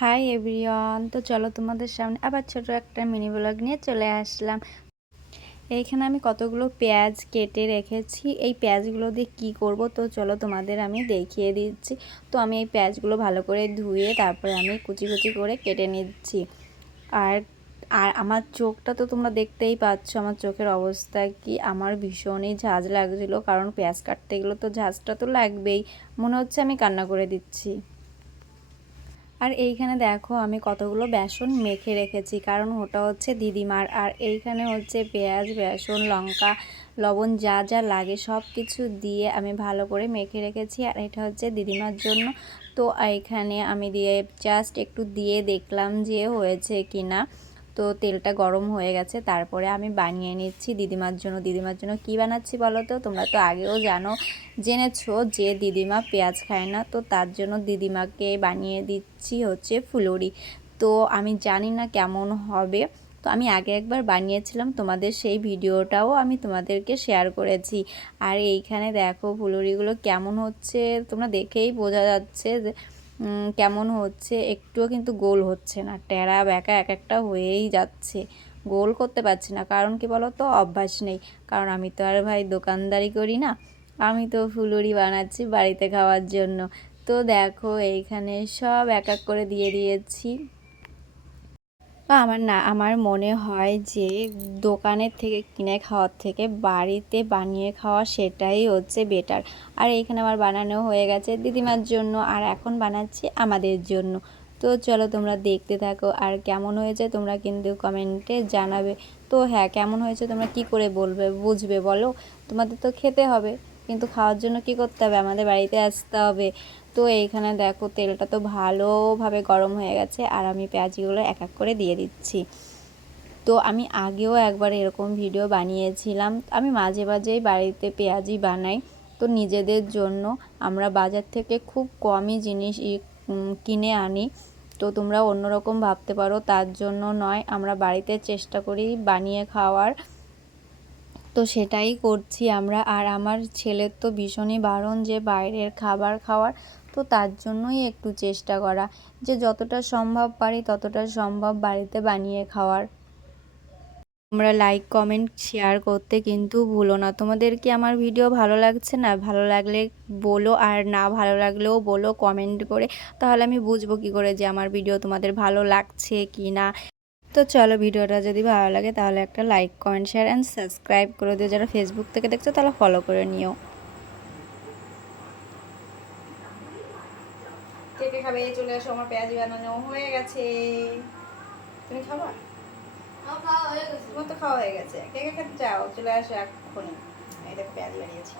Hi everyone, তো চলো তোমাদের সামনে আবার ছোট একটা মিনি ব্লগ নিয়ে চলে আসলাম। এইখানে আমি কতগুলো পেঁয়াজ কেটে রেখেছি। এই পেঁয়াজগুলো দিয়ে কি করব, তো চলো তোমাদের আমি দেখিয়ে দিচ্ছি। তো আমি এই পেঁয়াজগুলো ভালো করে ধুয়ে তারপরে আমি কুচি কুচি করে কেটে নিচ্ছি। আর আর আমার চোখটা তো তোমরা দেখতেই পাচ্ছ, আমার চোখের অবস্থা কি। আমার ভীষণই ঝাঁজ লাগছিলো, কারণ পেঁয়াজ কাটতে গেলে তো ঝাঁজটা তো লাগবেই। মনে হচ্ছে আমি কান্না করে দিচ্ছি। আর এইখানে দেখো আমি কতগুলো বেসন মেখে রেখেছি, কারণ ওটা হচ্ছে দিদিমার। আর এইখানে হচ্ছে পেঁয়াজ, বেসন, লঙ্কা, লবণ যা যা লাগে সব কিছু দিয়ে আমি ভালো করে মেখে রেখেছি। আর এটা হচ্ছে দিদিমার জন্য। তো এইখানে আমি দিয়ে জাস্ট একটু দিয়ে দেখলাম যে হয়েছে কি না। তো তেলটা গরম হয়ে গেছে, তারপরে আমি বানিয়ে নিচ্ছি দিদিমার জন্য। দিদিমার জন্য কি বানাচ্ছি বলো তো? তোমরা তো আগেও জেনেছো যে দিদিমা পেঁয়াজ খায় না, তো তার জন্য দিদিমাকে বানিয়ে দিচ্ছি হচ্ছে ফুলুরি। তো আমি জানি না কেমন হবে। তো আমি আগে একবার বানিয়েছিলাম, তোমাদের সেই ভিডিওটাও আমি তোমাদেরকে শেয়ার করেছি। আর এইখানে দেখো ফুলুরিগুলো কেমন হচ্ছে, তোমরা দেখেই বোঝা যাচ্ছে যে কেমন হচ্ছে। একটুও কিন্তু গোল হচ্ছে না, টেরা বেঁকা এক একটা হয়েই যাচ্ছে। গোল করতে পারছি না, কারণ কি বলো তো, অভ্যাস নেই। কারণ আমি তো আর ভাই দোকানদারি করি না, আমি তো ফুলুরি বানাচ্ছি বাড়িতে খাওয়ার জন্য। তো দেখো এইখানে সব এক এক করে দিয়ে দিয়েছি। আমার মনে হয় যে দোকানের থেকে কিনে খাওয়ার থেকে বাড়িতে বানিয়ে খাওয়া সেটাই হচ্ছে বেটার। আর এইখানে আমার বানানো হয়ে গেছে দিদিমার জন্য, আর এখন বানাচ্ছি আমাদের জন্য। তো চলো তোমরা দেখতে থাকো, আর কেমন হয়েছে তোমরা কিন্তু কমেন্টে জানাবে। তো হ্যাঁ, কেমন হয়েছে তোমরা কি করে বুঝবে বলো? তোমাদের তো খেতে হবে, কিন্তু খাওয়ার জন্য কি করতে হবে? আমাদের বাড়িতে আসতে হবে। তো এইখানে দেখো তেলটা তো ভালোভাবে গরম হয়ে গেছে, আর আমি পেঁয়াজগুলো এক এক করে দিয়ে দিচ্ছি। তো আমি আগেও একবার এরকম ভিডিও বানিয়েছিলাম। আমি মাঝে মাঝেই বাড়িতে পেঁয়াজি বানাই। তো নিজেদের জন্য আমরা বাজার থেকে খুব কমই জিনিস কিনে আনি। তো তোমরা অন্যরকম ভাবতে পারো, তার জন্য নয়, আমরা বাড়িতে চেষ্টা করি বানিয়ে খাওয়ার। তো সেটাই করছি আমরা। আর আমার ছেলের তো ভীষণই বারণ যে বাইরের খাবার খাওয়ার। তো তার জন্যই একটু চেষ্টা করা যে যতটা সম্ভব পারি ততটা সম্ভব বাড়িতে বানিয়ে খাওয়ার। তোমরা লাইক, কমেন্ট, শেয়ার করতে কিন্তু ভুলো না। তোমাদের কি আমার ভিডিও ভালো লাগছে? না ভালো লাগলে বলো, আর না ভালো লাগলেও বলো কমেন্ট করে। তাহলে আমি বুঝবো কি করে যে আমার ভিডিও তোমাদের ভালো লাগছে কি না। তো চলো, ভিডিওটা যদি ভালো লাগে তাহলে একটা like, comment, share and subscribe করে দিও। যারা ফেসবুক থেকে দেখছো তাহলে ফলো করে নিও। কে কে খাবে চলে আসো, আমার পেঁয়াজি বানানো হয়ে গেছে। তুমি খাবা? তোমার তো খাওয়া হয়ে গেছে। কে কে খেতে চাও চলে আসো এক্ষুনি। এই দেখো পেঁয়াজি বানিয়েছি।